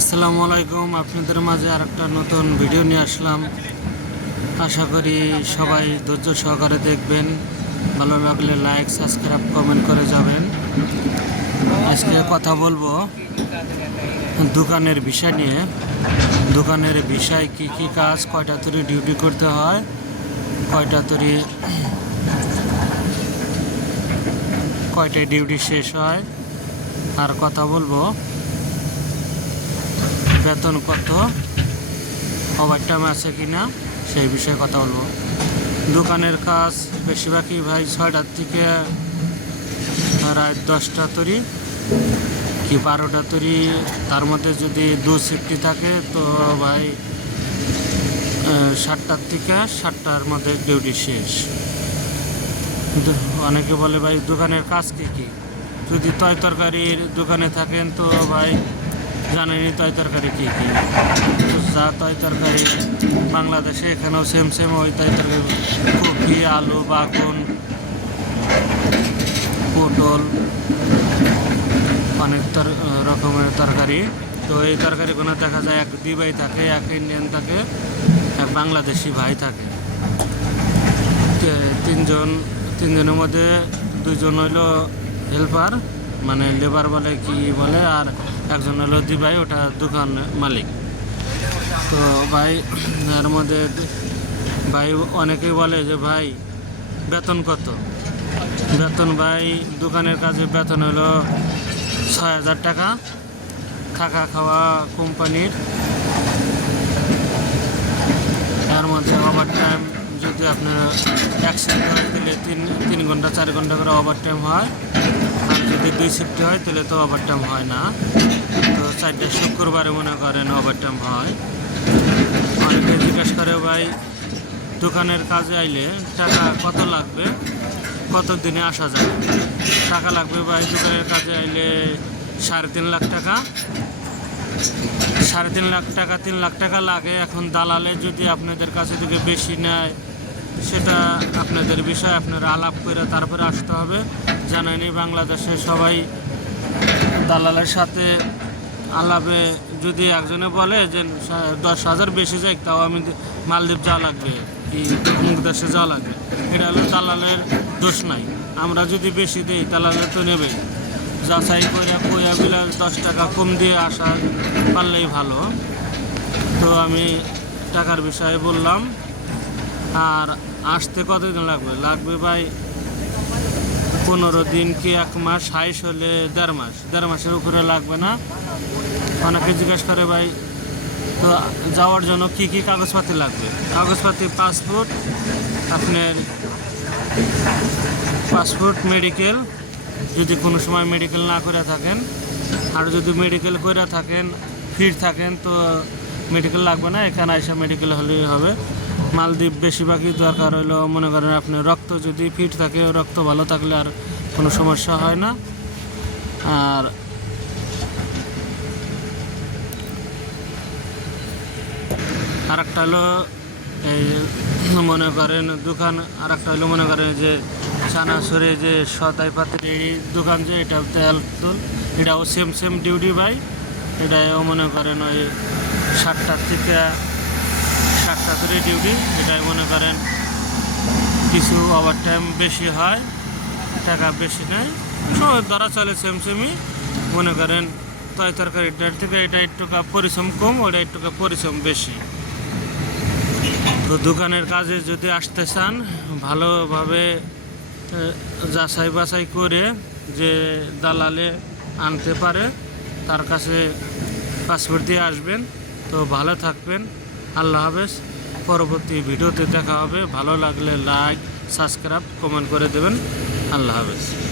আসসালামু আলাইকুম। আপনাদের মাঝে আর একটা নতুন ভিডিও নিয়ে আসলাম। আশা করি সবাই ধৈর্য সহকারে দেখবেন। ভালো লাগলে লাইক, সাবস্ক্রাইব, কমেন্ট করে যাবেন। আজকে কথা বলব দোকানের বিষয় নিয়ে। দোকানের বিষয় কি কি কাজ, কয়টা তরি ডিউটি করতে হয়, কয়টা তরি কয়টায় ডিউটি শেষ হয়, আর কথা বলব বেতন কত? ওভার টাইম আছে কি না সেই বিষয়ে কথা বলব। দোকানের কাজ বেশিরভাগই ভাই ছয়টার থেকে রাত দশটা তরি কি বারোটা তরি। তার মধ্যে যদি দু সিফটি থাকে, তো ভাই সাতটার থেকে সাতটার মধ্যে ডিউটি শেষ। অনেকে বলে ভাই, দোকানের কাজ কী কী? যদি তয় তরকারির দোকানে থাকেন, তো ভাই জানেনই তয় তরকারি কী কী যা তয় তরকারি বাংলাদেশে এখানেও সেম সেম ওই তয় তরকারি। কপি, আলু, বাগুন, পটল, অনেক রকমের তরকারি। তো এই তরকারিগুলো দেখা যায় এক দিবাই থাকে, এক ইন্ডিয়ান থাকে, এক বাংলাদেশি ভাই থাকে। তিনজন, তিনজনের মধ্যে দুজন হইল হেল্পার মানে লেবার বলে কি বলে, আর একজন হলো দিবাই, ওটা দোকান মালিক। তো ভাই, এর মধ্যে ভাই অনেকেই বলে যে, ভাই, বেতন কত? বেতন ভাই, দোকানের কাজে বেতন হলো ছয় হাজার টাকা। থাকা খাওয়া কোম্পানির। তার মধ্যে ওভার টাইম যদি আপনার শিফট হয় তাহলে তিন তিন ঘণ্টা, চার ঘণ্টা করে ওভার টাইম হয়। যদি দুই শিফট হয়, তাহলে তো ওভার টাইম হয় না। তো চারটা শুক্রবারে মনে করেন ওভার টাইম হয়। অনেকে জিজ্ঞেস করে, ভাই, দোকানের কাজে আইলে টাকা কত লাগবে? কত দিনে আসা যাবে টাকা লাগবে ভাই, দোকানের কাজে আইলে সাড়ে তিন লাখ টাকা। সাড়ে তিন লাখ টাকা, তিন লাখ টাকা লাগে। এখন দালালে যদি আপনাদের কাছে থেকে বেশি নেয় সেটা আপনাদের বিষয়, আপনারা আলাপ করে তারপরে আসতে হবে। জানেনি বাংলাদেশে সবাই দালালের সাথে আলাপে যদি একজনে বলে যে দশ হাজার বেশি যাই তাও আমি মালদ্বীপ যাওয়া লাগবে, কি অমুক দেশে যাওয়া লাগবে? এটা হলো দালালের দোষ নাই। আমরা যদি বেশি দিই, দালালের তো নেবেই। যাচাই করে কইয়া বিলা দশ টাকা কম দিয়ে আসা পারলেই ভালো। তো আমি টাকার বিষয়ে বললাম। আর আসতে কতদিন লাগবে? লাগবে ভাই পনেরো দিন কি এক মাস? হাইস হলে দেড় মাস। দেড় মাসের উপরে লাগবে না। অনেকে জিজ্ঞেস করে ভাই, তো যাওয়ার জন্য কি কি কাগজপাতি লাগবে? কাগজপাতি, পাসপোর্ট, আপনার পাসপোর্ট, মেডিকেল। যদি কোনো সময় মেডিকেল না করে থাকেন, আর যদি মেডিকেল করে থাকেন ফিট থাকেন, তো মেডিকেল লাগবে না, এখানে এসে মেডিকেল হলেই হবে। মালদ্বীপ বেশিরভাগই দরকার হলো, মনে করেন আপনি রক্ত যদি ফিট থাকে, রক্ত ভালো থাকলে আর কোনো সমস্যা হয় না। আর আর একটা হলো এই মনে করেন দোকান আর একটা হলো মনে করেন যে চানাচুরে যে সদাই পাতির এই দোকান যে এটা তেল, তুল, এটাও সেম সেম ডিউটি ভাই। এটাও মনে করেন ওই সাতটার থেকে সাতটা করে ডিউটি এটাই মনে করেন কিছু ওভার টাইম বেশি হয়, টাকা বেশি নেয়। সব ধরা চলে সেম সেমই মনে করেন তয় তরকারিটার থেকে এটা একটু পরিশ্রম কম ওটা একটু পরিশ্রম বেশি। তো দোকানের কাজে যদি আসতে চান, ভালোভাবে যাচাই বাছাই করে যে দালালে আনতে পারে, তার কাছে পাসপোর্ট দিয়ে আসবেন। তো ভালো থাকবেন। আল্লাহ হাফেজ। পরবর্তী ভিডিওতে দেখা হবে। ভালো লাগলে লাইক সাবস্ক্রাইব কমেন্ট করে দেবেন। আল্লাহ হাফেজ।